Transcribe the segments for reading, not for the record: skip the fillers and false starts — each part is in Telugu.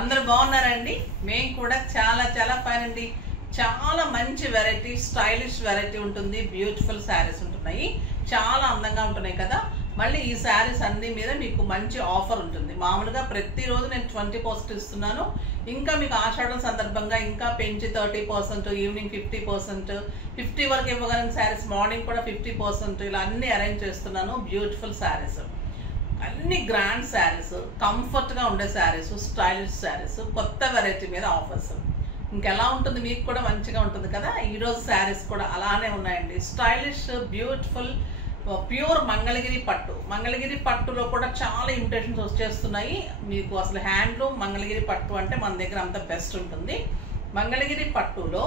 అందరూ బాగున్నారండి. మేము కూడా చాలా చాలా ఫైన్ అండి. చాలా మంచి వెరైటీ, స్టైలిష్ వెరైటీ ఉంటుంది. బ్యూటిఫుల్ శారీస్ ఉంటున్నాయి, చాలా అందంగా ఉంటున్నాయి కదా. మళ్ళీ ఈ శారీస్ అన్ని మీద మీకు మంచి ఆఫర్ ఉంటుంది. మామూలుగా ప్రతిరోజు నేను 20% ఇస్తున్నాను. ఇంకా మీకు ఆషాఢం సందర్భంగా ఇంకా పెంచి 30%, ఈవినింగ్ 50%, 50 వరకు ఇవ్వగలిగిన శారీస్, మార్నింగ్ కూడా 50%, ఇలా అన్ని అరేంజ్ చేస్తున్నాను. బ్యూటిఫుల్ శారీస్, అన్ని గ్రాండ్ శారీస్, కంఫర్ట్గా ఉండే శారీస్, స్టైలిష్ శారీస్, కొత్త వెరైటీ మీద ఆఫర్స్. ఇంకెలా ఉంటుంది, మీకు కూడా మంచిగా ఉంటుంది కదా. ఈరోజు శారీస్ కూడా అలానే ఉన్నాయండి. స్టైలిష్, బ్యూటిఫుల్, ప్యూర్ మంగళగిరి పట్టు. మంగళగిరి పట్టులో కూడా చాలా ఇమిటేషన్స్ వచ్చేస్తున్నాయి. మీకు అసలు హ్యాండ్లూమ్ మంగళగిరి పట్టు అంటే మన దగ్గర అంత బెస్ట్ ఉంటుంది. మంగళగిరి పట్టులో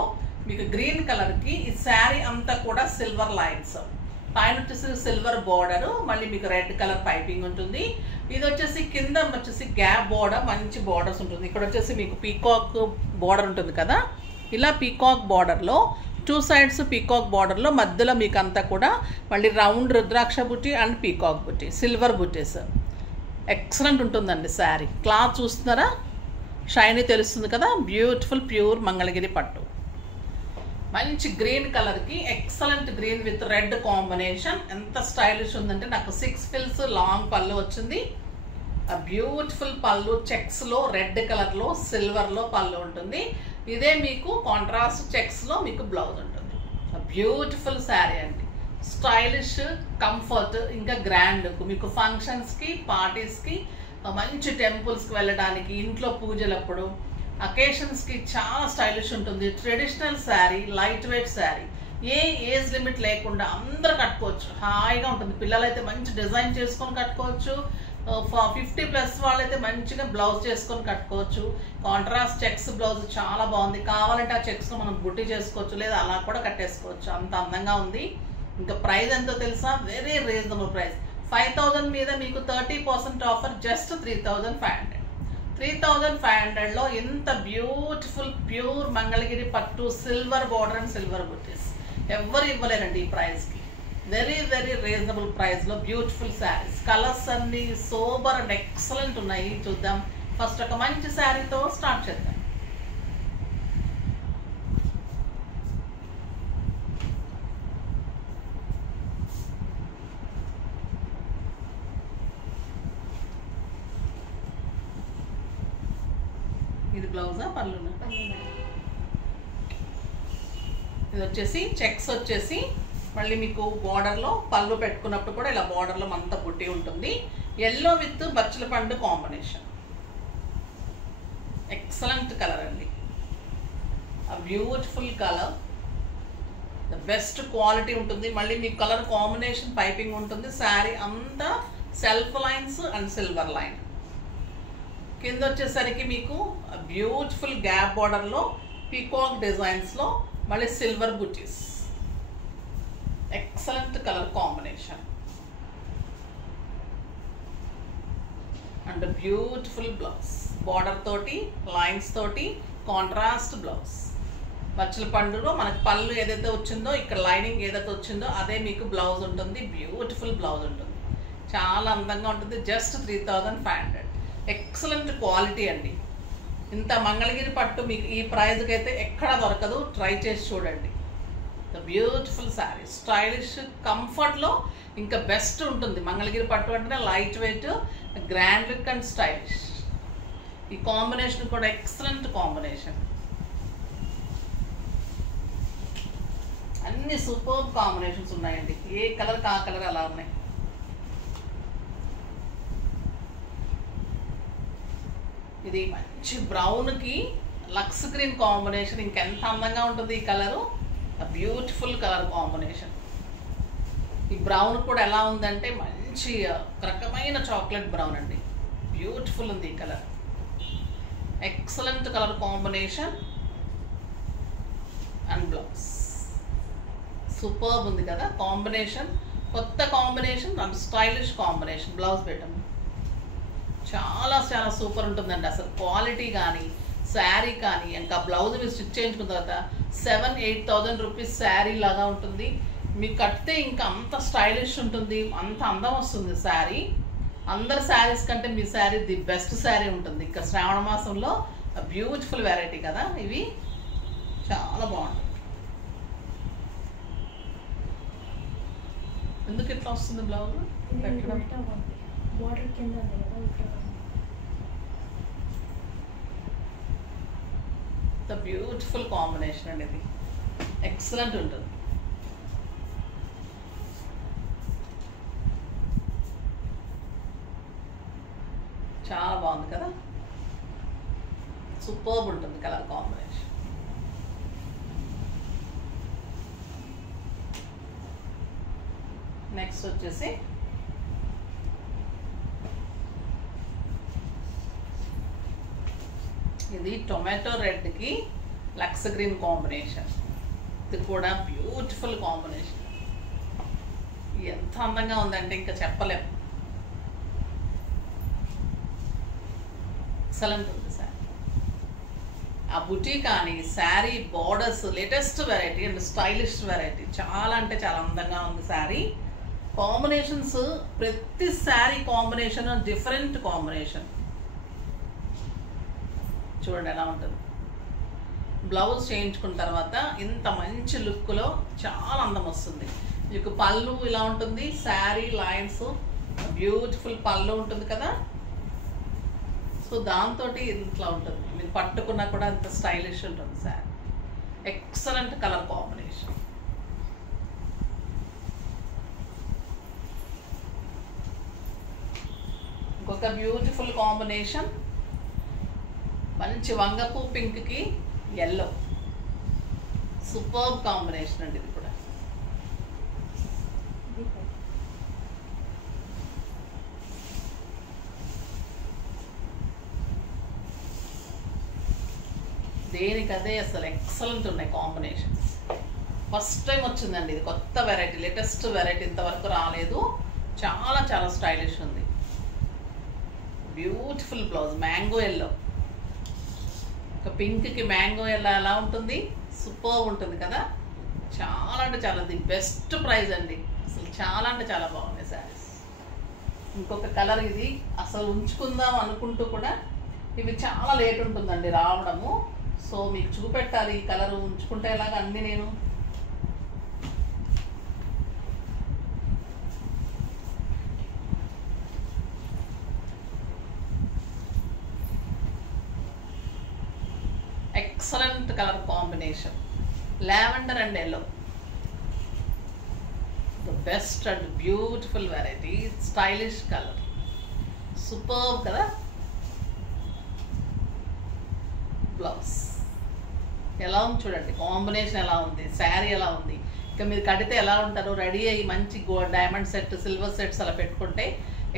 మీకు గ్రీన్ కలర్కి ఈ శారీ అంతా కూడా సిల్వర్ లైన్స్, పైన వచ్చేసి సిల్వర్ బోర్డర్, మళ్ళీ మీకు రెడ్ కలర్ పైపింగ్ ఉంటుంది. ఇది వచ్చేసి కింద వచ్చేసి గ్యాప్ బోర్డర్, మంచి బోర్డర్స్ ఉంటుంది. ఇక్కడ వచ్చేసి మీకు పీకాక్ బోర్డర్ ఉంటుంది కదా. ఇలా పీకాక్ బోర్డర్లో 2 సైడ్స్ పీకాక్ బోర్డర్లో మధ్యలో మీకు అంతా కూడా మళ్ళీ రౌండ్ రుద్రాక్ష బుట్టి అండ్ పీకాక్ బుట్టి, సిల్వర్ బుట్టీస్. ఎక్సలెంట్ ఉంటుందండి శారీ. క్లాత్ చూస్తున్నారా, షైనీ తెలుస్తుంది కదా. బ్యూటిఫుల్ ప్యూర్ మంగళగిరి పట్టు. మంచి గ్రీన్ కలర్కి excellent green with red combination. ఎంత స్టైలిష్ ఉందంటే, నాకు 6 ఫిల్స్ లాంగ్ పళ్ళు వచ్చింది. బ్యూటిఫుల్ పళ్ళు, చెక్స్లో రెడ్ కలర్లో సిల్వర్లో పళ్ళు ఉంటుంది. ఇదే మీకు కాంట్రాస్ట్ చెక్స్లో మీకు బ్లౌజ్ ఉంటుంది. బ్యూటిఫుల్ శారీ అండి. స్టైలిష్, కంఫర్ట్, ఇంకా గ్రాండ్. మీకు ఫంక్షన్స్కి, పార్టీస్కి, మంచి టెంపుల్స్కి వెళ్ళడానికి, ఇంట్లో పూజలప్పుడు, అకేషన్స్కి చాలా స్టైలిష్ ఉంటుంది. Traditional sari, light weight sari, ఏ ఏజ్ లిమిట్ లేకుండా అందరూ కట్టుకోవచ్చు, హాయిగా ఉంటుంది. పిల్లలైతే మంచి డిజైన్ చేసుకొని కట్టుకోవచ్చు. 50+ వాళ్ళైతే మంచిగా బ్లౌజ్ చేసుకొని కట్టుకోవచ్చు. కాంట్రాస్ట్ చెక్స్ బ్లౌజ్ చాలా బాగుంది. కావాలంటే ఆ చెక్స్లో మనం బుట్టి చేసుకోవచ్చు, లేదా అలా కూడా కట్టేసుకోవచ్చు. అంత అందంగా ఉంది. ఇంకా ప్రైస్ ఎంతో తెలుసా? Very reasonable price. 5000 మీద మీకు 30% ఆఫర్, జస్ట్ 3500. 3500లో ఇంత బ్యూటిఫుల్ ప్యూర్ మంగళగిరి పట్టు, సిల్వర్ బోర్డర్ అండ్ సిల్వర్ బుట్టీస్ ఎవరు ఇవ్వలేరండి ఈ ప్రైస్కి. వెరీ వెరీ రీజనబుల్ ప్రైస్లో బ్యూటిఫుల్ శారీస్. కలర్స్ అన్ని సోబర్ అండ్ ఎక్సలెంట్ ఉన్నాయి. చూద్దాం. ఫస్ట్ ఒక మంచి శారీతో స్టార్ట్ చేద్దాం. ఇది బ్లౌజా, పళ్ళునా? ఇది వచ్చేసి చెక్స్ వచ్చేసి మళ్ళీ మీకు బార్డర్లో పళ్ళు పెట్టుకున్నప్పుడు కూడా ఇలా బార్డర్లో అంతా బుట్టి ఉంటుంది. ఎల్లో విత్ బచ్చల పండు కాంబినేషన్. ఎక్సలెంట్ కలర్ అండి. Beautiful colour, the best quality ఉంటుంది. మళ్ళీ మీకు కలర్ కాంబినేషన్ పైపింగ్ ఉంటుంది. శారీ అంతా self lines and silver line. కింద వచ్చేసరికి మీకు బ్యూటిఫుల్ గ్యాప్ బార్డర్లో పీకాక్ డిజైన్స్లో మళ్ళీ silver buttis. Excellent colour combination and beautiful blouse. Border తోటి, లైన్స్ తోటి కాంట్రాస్ట్ బ్లౌజ్. బచ్చల పండులో మనకు పళ్ళు ఏదైతే వచ్చిందో, ఇక్కడ లైనింగ్ ఏదైతే వచ్చిందో అదే మీకు బ్లౌజ్ ఉంటుంది. బ్యూటిఫుల్ బ్లౌజ్ ఉంటుంది, చాలా అందంగా ఉంటుంది. జస్ట్ 3500. ఎక్సలెంట్ క్వాలిటీ అండి. ఇంత మంగళగిరి పట్టు మీకు ఈ ప్రైజ్కి అయితే ఎక్కడ దొరకదు. ట్రై చేసి చూడండి. ద బ్యూటిఫుల్ శారీ, స్టైలిష్, కంఫర్ట్లో ఇంకా బెస్ట్ ఉంటుంది. మంగళగిరి పట్టు అంటే light weight, grand look and stylish. ఈ కాంబినేషన్ కూడా ఎక్సలెంట్ కాంబినేషన్. అన్ని సూపర్ కాంబినేషన్స్ ఉన్నాయండి. ఏ కలర్ ఆ కలర్ అలా ఉన్నాయి. ఇది మంచి బ్రౌన్కి లక్స్ గ్రీన్ కాంబినేషన్. ఇంకెంత అందంగా ఉంటుంది ఈ కలరు. Beautiful colour combination. ఈ బ్రౌన్ కూడా ఎలా ఉందంటే మంచి రకమైన చాక్లెట్ బ్రౌన్ అండి. బ్యూటిఫుల్ ఉంది ఈ colour. Excellent colour combination and blouse. Superb ఉంది కదా కాంబినేషన్. కొత్త combination and stylish combination. Blouse పెట్టండి. చాలా చాలా సూపర్ ఉంటుందండి. అసలు క్వాలిటీ కానీ, శారీ కానీ, ఇంకా బ్లౌజ్ మీరు స్టిచ్ చేయించుకున్న తర్వాత 7,000-8,000 రూపీస్ శారీ లాగా ఉంటుంది. మీకు కడితే ఇంకా అంత స్టైలిష్ ఉంటుంది, అంత అందం వస్తుంది శారీ. అందరి శారీస్ కంటే మీ శారీ ది బెస్ట్ శారీ ఉంటుంది. ఇక్కడ శ్రావణ మాసంలో బ్యూటిఫుల్ వెరైటీ కదా, ఇవి చాలా బాగుంటుంది. ఎందుకు ఇట్లా వస్తుంది బ్లౌజ్ ద బ్యూటిఫుల్ కాంబినేషన్ అండి, ఇది ఎక్సలెంట్ ఉంటుంది. చాలా బాగుంది కదా, సూపర్బ్ ఉంటుంది కలర్ కాంబినేషన్. నెక్స్ట్ వచ్చేసి ఇది టొమాటో రెడ్కి లక్స్ గ్రీన్ కాంబినేషన్. ఇది కూడా బ్యూటిఫుల్ కాంబినేషన్. ఎంత అందంగా ఉందంటే ఇంకా చెప్పలేము. ఎక్సలెంట్ ఉంది సార్. ఆ బుటీ కానీ sari borders latest variety and stylish variety, చాలా అంటే చాలా అందంగా ఉంది శారీ. కాంబినేషన్స్ ప్రతి శారీ కాంబినేషన్ డిఫరెంట్ కాంబినేషన్. చూడండి ఎలా ఉంటుంది. బ్లౌజ్ చేయించుకున్న తర్వాత ఇంత మంచి లుక్లో చాలా అందం వస్తుంది. మీకు పళ్ళు ఇలా ఉంటుంది, శారీ లైన్స్ బ్యూటిఫుల్ పళ్ళు ఉంటుంది కదా, సో దాంతో ఇట్లా ఉంటుంది. మీరు పట్టుకున్నా కూడా అంత స్టైలిష్ ఉంటుంది శారీ. Excellent colour combination. ఇంకొక బ్యూటిఫుల్ కాంబినేషన్, మంచి వంగపు పింక్కి ఎల్లో, సూపర్ కాంబినేషన్ అండి ఇది కూడా. దేనికదే అసలు ఎక్సలెంట్ ఉన్నాయి కాంబినేషన్స్. ఫస్ట్ టైం వచ్చిందండి ఇది, కొత్త వెరైటీ, లేటెస్ట్ వెరైటీ, ఇంతవరకు రాలేదు. చాలా చాలా స్టైలిష్ ఉంది. Beautiful blouse, mango yellow. ఒక పింక్కి మ్యాంగో ఎల్లో ఎలా ఉంటుంది, సూపర్ ఉంటుంది కదా. చాలా అంటే చాలా ది బెస్ట్ ప్రైస్ అండి, అసలు చాలా అంటే చాలా బాగున్నాయి శారీస్. ఇంకొక కలర్ ఇది అసలు ఉంచుకుందాం అనుకుంటూ కూడా ఇవి చాలా లేట్ ఉంటుందండి రావడము. సో మీకు చూపెట్టాలి ఈ కలర్ ఉంచుకుంటే ఎలాగ అన్నీ. నేను excellent colour combination, lavender and yellow, the best and beautiful variety, stylish colour, super కదా. బ్లౌజ్ ఎలా ఉంది చూడండి, కాంబినేషన్ ఎలా ఉంది, శారీ ఎలా ఉంది. ఇక మీరు కడితే ఎలా ఉంటారు, రెడీ అయ్యి మంచి డైమండ్ సెట్, సిల్వర్ సెట్స్ అలా పెట్టుకుంటే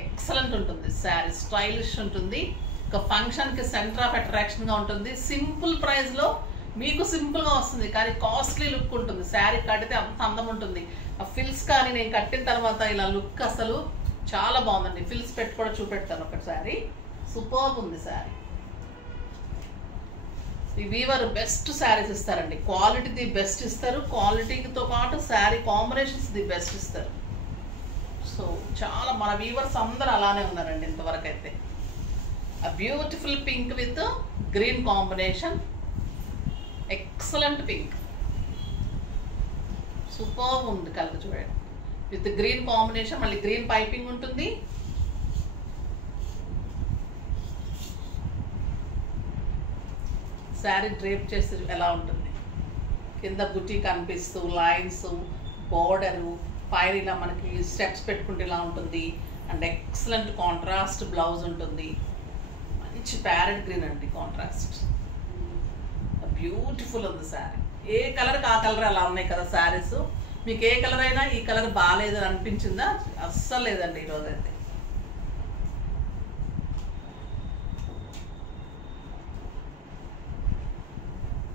ఎక్సలెంట్ ఉంటుంది శారీ, స్టైలిష్ ఉంటుంది. ఒక ఫంక్షన్కి సెంటర్ ఆఫ్ అట్రాక్షన్గా ఉంటుంది. సింపుల్ ప్రైస్లో మీకు సింపుల్గా వస్తుంది, కానీ కాస్ట్లీ లుక్ ఉంటుంది. శారీ కడితే అంత అందం ఉంటుంది. ఆ ఫిల్స్ కానీ నేను కట్టిన తర్వాత ఇలా లుక్ అసలు చాలా బాగుందండి. ఫిల్స్ పెట్టి కూడా చూపెడతాను ఒకటి. శారీ సూపర్ ఉంది శారీ. ఈ వీవర్ బెస్ట్ శారీస్ ఇస్తారండి, క్వాలిటీ ది బెస్ట్ ఇస్తారు, క్వాలిటీతో పాటు శారీ కాంబినేషన్స్ ది బెస్ట్ ఇస్తారు. సో చాలా మన వీవర్స్ అందరూ అలానే ఉన్నారండి ఇంతవరకు అయితే. A beautiful pink with green combination, excellent pink, superb ఉంది కలర్ చూడండి. విత్ గ్రీన్ కాంబినేషన్, మళ్ళీ గ్రీన్ పైపింగ్ ఉంటుంది. శారీ డ్రేప్ చేస్తే ఎలా ఉంటుంది, కింద బుటీ కనిపిస్తూ లైన్స్, బోర్డరు పైన ఇలా మనకి స్టెప్స్ పెట్టుకుంటే ఇలా ఉంటుంది. అండ్ ఎక్సలెంట్ కాంట్రాస్ట్ బ్లౌజ్ ఉంటుంది. మంచి ప్యారెట్ గ్రీన్ అండి కాంట్రాస్ట్, బ్యూటిఫుల్ ఉంది శారీ. ఏ కలర్కి ఆ కలర్ అలా ఉన్నాయి కదా శారీస్. మీకు ఏ కలర్ అయినా ఈ కలర్ బాగాలేదని అనిపించిందా? అస్సలు లేదండి ఈరోజు అయితే.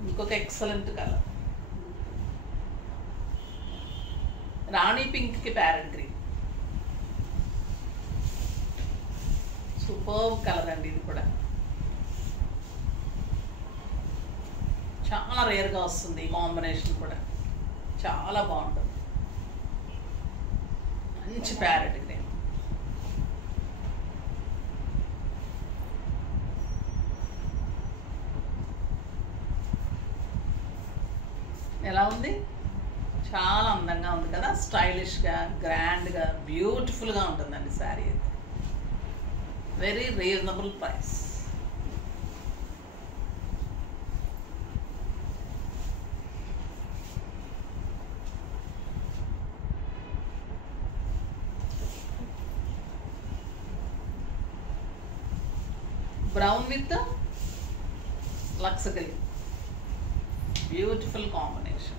ఇంకొక ఎక్సలెంట్ కలర్, రాణి పింక్కి ప్యారెట్ గ్రీన్, సూపర్ కలర్ అండి ఇది కూడా. చాలా రేర్గా వస్తుంది ఈ కాంబినేషన్ కూడా, చాలా బాగుంటుంది. మంచి ప్యారెట్ గ్రీన్, ఎలా ఉంది? చాలా అందంగా ఉంది కదా, స్టైలిష్గా, గ్రాండ్గా, బ్యూటిఫుల్గా ఉంటుందండి శారీ అయితే. Very reasonable price. Brown with lux green, beautiful combination.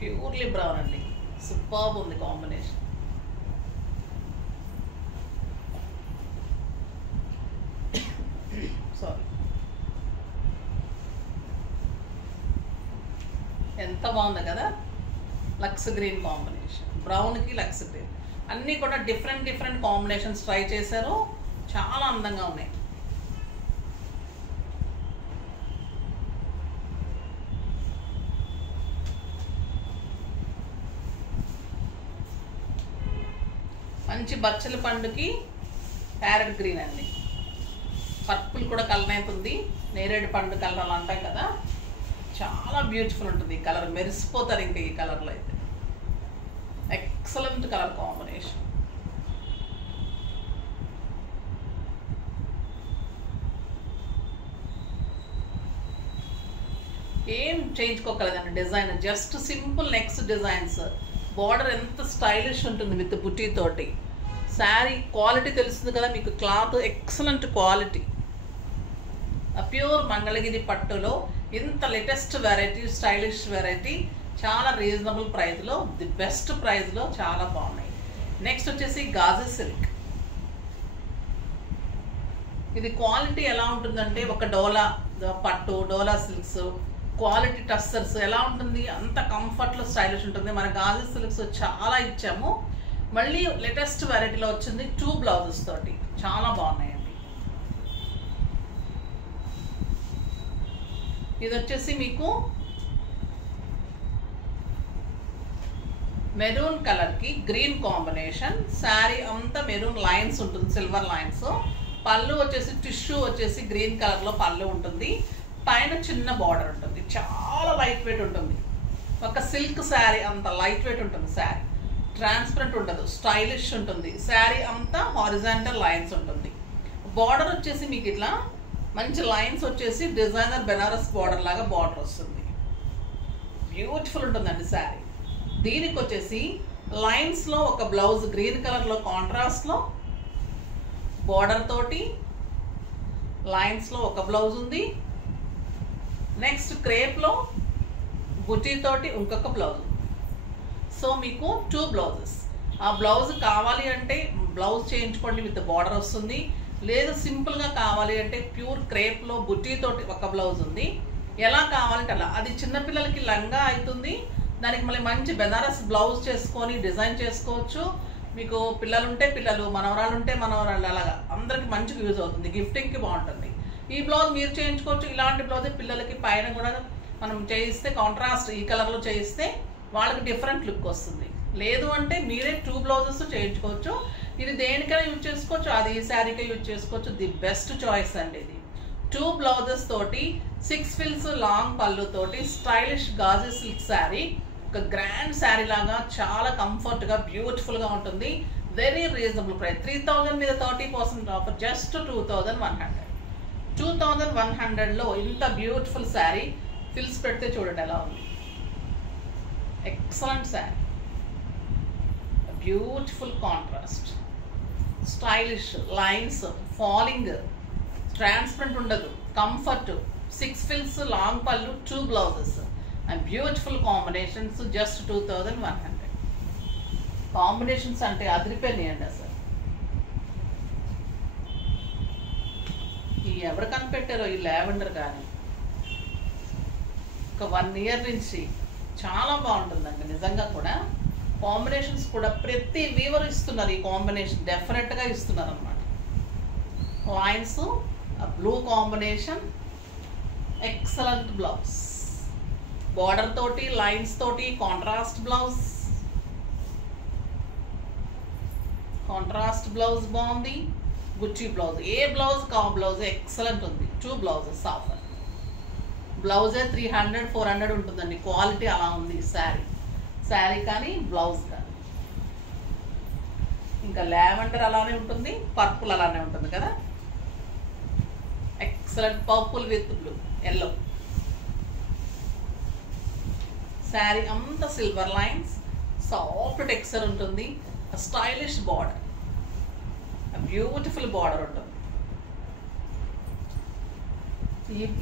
Purely brown అండి, సూపర్బ్ ఉంది కాంబినేషన్. సారీ, ఎంత బాగుంది కదా, లక్స్ గ్రీన్ కాంబినేషన్, బ్రౌన్కి లక్స్ గ్రీన్. అన్నీ కూడా డిఫరెంట్ డిఫరెంట్ కాంబినేషన్స్ ట్రై చేశారు, చాలా అందంగా ఉన్నాయి. మంచి బచ్చల పండుకి ప్యారెట్ గ్రీన్ అండి, పర్పుల్ కూడా కలర్ అవుతుంది, నేరేడు పండు కలర్ అంటాం కదా, చాలా బ్యూటిఫుల్ ఉంటుంది ఈ కలర్, మెరిసిపోతారు ఇంకా ఈ కలర్లో అయితే. Excellent colour combination. ఏం చేయించుకోగలదండి design, just simple next designs. Border ఎంత స్టైలిష్ ఉంటుంది విత్ బుటీ తోటి. శారీ క్వాలిటీ తెలుస్తుంది కదా మీకు, cloth excellent quality. Pure Mangalagiri పట్టులో ఇంత లేటెస్ట్ వెరైటీ, స్టైలిష్ వెరైటీ, చాలా రీజనబుల్ ప్రైస్లో, ది బెస్ట్ ప్రైస్లో చాలా బాగున్నాయి. నెక్స్ట్ వచ్చేసి గాజీ సిల్క్. ఇది క్వాలిటీ ఎలా ఉంటుందంటే, ఒక డోలా పట్టు, డోలా సిల్క్స్ క్వాలిటీ టస్సర్స్ ఎలా ఉంటుంది, అంత కంఫర్ట్లో స్టైలిష్ ఉంటుంది. మన గాజీ సిల్క్స్ చాలా ఇచ్చాము, మళ్ళీ లేటెస్ట్ వెరైటీలో వచ్చింది 2 బ్లౌజెస్ తోటి, చాలా బాగున్నాయండి. ఇది వచ్చేసి మీకు మెరూన్ కలర్కి గ్రీన్ కాంబినేషన్. శారీ అంతా మెరూన్ లైన్స్ ఉంటుంది, సిల్వర్ లైన్స్. పళ్ళు వచ్చేసి టిష్యూ వచ్చేసి గ్రీన్ కలర్లో పళ్ళు ఉంటుంది, పైన చిన్న బార్డర్ ఉంటుంది, చాలా లైట్ వెయిట్ ఉంటుంది. ఒక సిల్క్ శారీ అంత లైట్ వెయిట్ ఉంటుంది శారీ, ట్రాన్స్పరెంట్ ఉండదు, స్టైలిష్ ఉంటుంది. శారీ అంతా హారిజాంటల్ లైన్స్ ఉంటుంది. బార్డర్ వచ్చేసి మీకు ఇట్లా మంచి లైన్స్ వచ్చేసి డిజైనర్ బెనారస్ బార్డర్ లాగా బార్డర్ వస్తుంది, బ్యూటిఫుల్ ఉంటుందండి శారీ. దీనికి వచ్చేసి లైన్స్లో ఒక బ్లౌజ్ గ్రీన్ కలర్లో కాంట్రాస్ట్లో బార్డర్ తోటి, లైన్స్లో ఒక బ్లౌజ్ ఉంది. నెక్స్ట్ క్రేప్లో బుటీ తోటి ఇంకొక బ్లౌజ్. సో మీకు 2 బ్లౌజెస్. ఆ బ్లౌజ్ కావాలి అంటే బ్లౌజ్ చేయించుకోండి, విత్ బార్డర్ వస్తుంది. లేదు సింపుల్గా కావాలి అంటే ప్యూర్ క్రేప్లో బుటీ తోటి ఒక బ్లౌజ్ ఉంది. ఎలా కావాలంటే అలా. అది చిన్నపిల్లలకి లంగా అవుతుంది, దానికి మళ్ళీ మంచి బెనారస్ బ్లౌజ్ చేసుకొని డిజైన్ చేసుకోవచ్చు. మీకు పిల్లలు ఉంటే పిల్లలు, మనవరాలు ఉంటే మనవరాలు, అలాగా అందరికి మంచిగా యూజ్ అవుతుంది, గిఫ్టింగ్కి బాగుంటుంది. ఈ బ్లౌజ్ మీరు చేయించుకోవచ్చు. ఇలాంటి బ్లౌజ్ పిల్లలకి పైన కూడా మనం చేయిస్తే, కాంట్రాస్ట్ ఈ కలర్లో చేయిస్తే వాళ్ళకి డిఫరెంట్ లుక్ వస్తుంది. లేదు అంటే మీరే 2 బ్లౌజెస్ చేయించుకోవచ్చు. ఇది దేనికైనా యూజ్ చేసుకోవచ్చు, అది ఈ శారీకే యూజ్ చేసుకోవచ్చు. ది బెస్ట్ చాయిస్ అండి ఇది. 2 బ్లౌజెస్ తోటి 6 ఫిల్స్ లాంగ్ పళ్ళు తోటి స్టైలిష్ గాజీ సిల్క్ శారీ, ఒక గ్రాండ్ శారీ లాగా చాలా కంఫర్ట్గా బ్యూటిఫుల్గా ఉంటుంది. Very reasonable price. 3000 మీద 30% ఆఫర్, జస్ట్ 2100. 2100లో ఇంత బ్యూటిఫుల్ శారీ ఫిల్స్ పెడితే చూడండి ఎలా ఉంది. Excellent sari, beautiful contrast, stylish lines, falling, transparent ఉండదు, కంఫర్ట్, 6 ఫిల్స్ లాంగ్ పళ్ళు, 2 blouses and beautiful combinations. Just 2100. Combinations అంటే అదిరిపోయినాయండి అసలు. ఈ ఎవరు కనిపెట్టారో ఈ లావెండర్ కానీ, ఒక 1 ఇయర్ నుంచి చాలా బాగుంటుందండి నిజంగా కూడా. కాంబినేషన్స్ కూడా ప్రతి వీవర్ ఇస్తున్నారు, ఈ కాంబినేషన్ డెఫినెట్గా ఇస్తున్నారు అన్నమాట. Lines, blue combination, excellent blouse, border తోటి లైన్స్ తోటి కాంట్రాస్ట్ బ్లౌజ్. కాంట్రాస్ట్ బ్లౌజ్ బాగుంది, గుచ్చి బ్లౌజ్, ఏ బ్లౌజ్ కా బ్లౌజ్ ఎక్సలెంట్ ఉంది. 2 బ్లౌజెస్ ఆఫర్. బ్లౌజే 300-400 ఉంటుందండి. క్వాలిటీ అలా ఉంది శారీ కానీ బ్లౌజ్ కానీ. ఇంకా లావెండర్ అలానే ఉంటుంది, పర్పుల్ అలానే ఉంటుంది కదా. Excellent purple with blue yellow. Sari అంతా సిల్వర్ లైన్స్, సాఫ్ట్ టెక్స్చర్ ఉంటుంది, స్టైలిష్ బార్డర్, బ్యూటిఫుల్ బార్డర్ ఉంటుంది.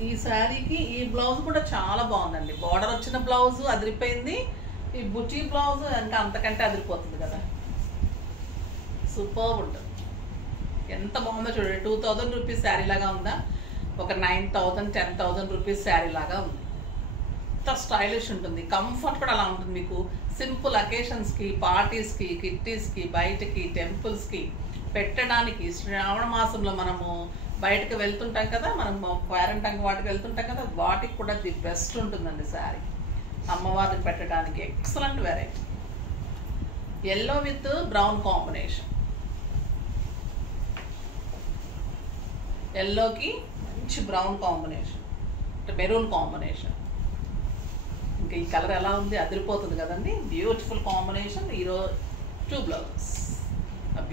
ఈ శారీకి ఈ బ్లౌజ్ కూడా చాలా బాగుందండి. బార్డర్ వచ్చిన బ్లౌజ్ అదిరిపోయింది. ఈ బుటీ బ్లౌజ్ ఇంకా అంతకంటే అదిరిపోతుంది కదా. సూపర్ ఉంటుంది. ఎంత బాగుందో చూడండి. 2000 రూపీస్ శారీ లాగా ఉందా, ఒక 9000-10,000 రూపీస్ శారీ లాగా ఉంది. ఎంత స్టైలిష్ ఉంటుంది. కంఫర్ట్ కూడా అలా ఉంటుంది మీకు. సింపుల్ అకేషన్స్కి, పార్టీస్కి, కిట్టీస్కి, బయటకి, టెంపుల్స్కి పెట్టడానికి. శ్రావణ మాసంలో మనము బయటకు వెళ్తుంటాం కదా, మనం పేరెంటంగా వాటికి వెళ్తుంటాం కదా, వాటికి కూడా ది బెస్ట్ ఉంటుందండి శారీ. అమ్మవారికి పెట్టడానికి excellent variety. Yellow with brown combination. ఎల్లోకి మంచి బ్రౌన్ కాంబినేషన్, అంటే మెరూన్ కాంబినేషన్. ఇంకా ఈ కలర్ ఎలా ఉంది, అదిరిపోతుంది కదండి. Beautiful combination. ఈరోజు 2 బ్లౌజెస్,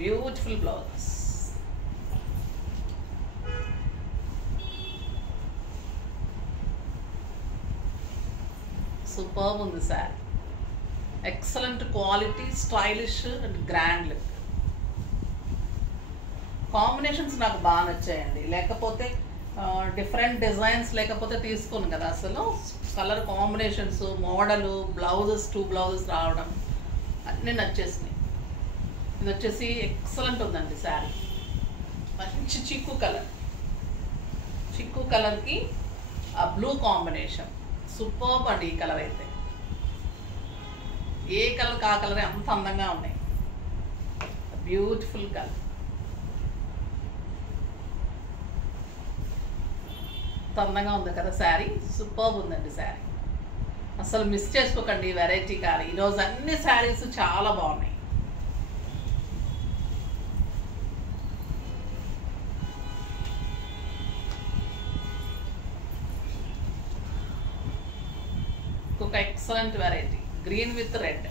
బ్యూటిఫుల్ బ్లౌజెస్. సూపర్ ఉంది sari. Excellent quality, stylish and grand look. Combinations నాకు బాగా నచ్చాయండి. లేకపోతే డిఫరెంట్ డిజైన్స్ లేకపోతే తీసుకోను కదా అసలు. Colour combinations, model, blouses 2 blouses రావడం అన్నీ నచ్చేసినాయి. ఇది వచ్చేసి ఎక్సలెంట్ ఉందండి శారీ. మంచి చిక్కు కలర్కి ఆ బ్లూ కాంబినేషన్ సూపర్ అండి. ఈ కలర్ అయితే ఏ కలర్ కా కలర్ అంత అందంగా ఉన్నాయి. Beautiful colour. అందంగా ఉంది కదా శారీ. సూపర్ ఉందండి శారీ. అసలు మిస్ చేసుకోకండి ఈ వెరైటీ. కానీ ఈరోజు అన్ని శారీస్ చాలా బాగున్నాయి. ఒక excellent variety. Green with red,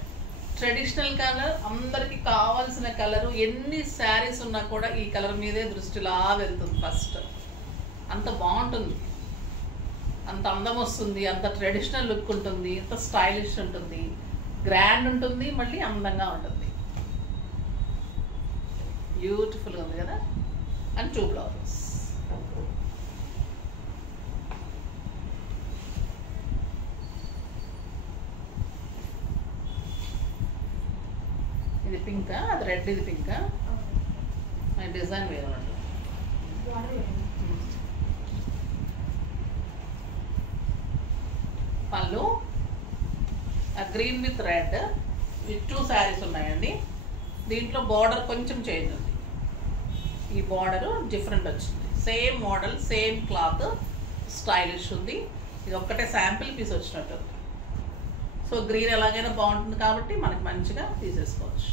traditional colour, అందరికి కావాల్సిన కలరు. ఎన్ని శారీస్ ఉన్నా కూడా ఈ కలర్ మీదే దృష్టిలా వెళ్తుంది ఫస్ట్. అంత బాగుంటుంది, అంత అందం వస్తుంది, అంత ట్రెడిషనల్ లుక్ ఉంటుంది, అంత స్టైలిష్ ఉంటుంది, గ్రాండ్ ఉంటుంది, మళ్ళీ అందంగా ఉంటుంది. బ్యూటిఫుల్గా ఉంది కదా. And 2 blouses. ఇది పింకా, అది రెడ్, ఇది పింకా. డిజైన్ వేరే ఉంటుంది. పళ్ళు గ్రీన్ విత్ రెడ్. 2 శారీస్ ఉన్నాయండి. దీంట్లో బార్డర్ కొంచెం చేంజ్ ఉంది. ఈ బార్డర్ డిఫరెంట్ వచ్చింది. Same model, same cloth, stylish ఉంది. ఇది ఒక్కటే శాంపిల్ పీస్ వచ్చినట్టు. సో గ్రీన్ ఎలాగైనా బాగుంటుంది కాబట్టి మనకి మంచిగా తీసేసుకోవచ్చు.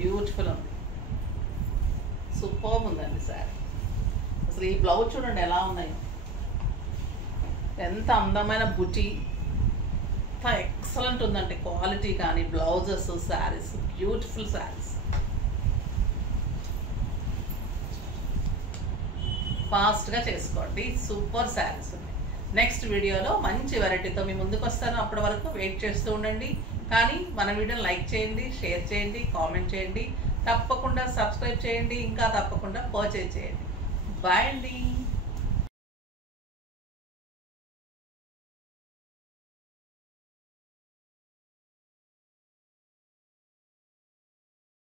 బ్యూటిఫుల్ ఉంది. సూపర్ ఉందండి శారీ. అసలు ఈ బ్లౌజ్ చూడండి ఎలా ఉన్నాయో. ఎంత అందమైన బుటీ, ఎంత ఎక్సలెంట్ ఉందంటే క్వాలిటీ కానీ, బ్లౌజెస్, శారీస్, బ్యూటిఫుల్ శారీస్. ఫాస్ట్గా చేసుకోండి. సూపర్ శారీస్ ఉన్నాయి. నెక్స్ట్ వీడియోలో మంచి వెరైటీతో మీ ముందుకు వస్తాను. అప్పటి వరకు వెయిట్ చేస్తూ ఉండండి. కానీ మన వీడియోని లైక్ చేయండి, షేర్ చేయండి, కామెంట్ చేయండి, తప్పకుండా సబ్స్క్రైబ్ చేయండి, ఇంకా తప్పకుండా పర్చేజ్ చేయండి. బాయ్ అండి.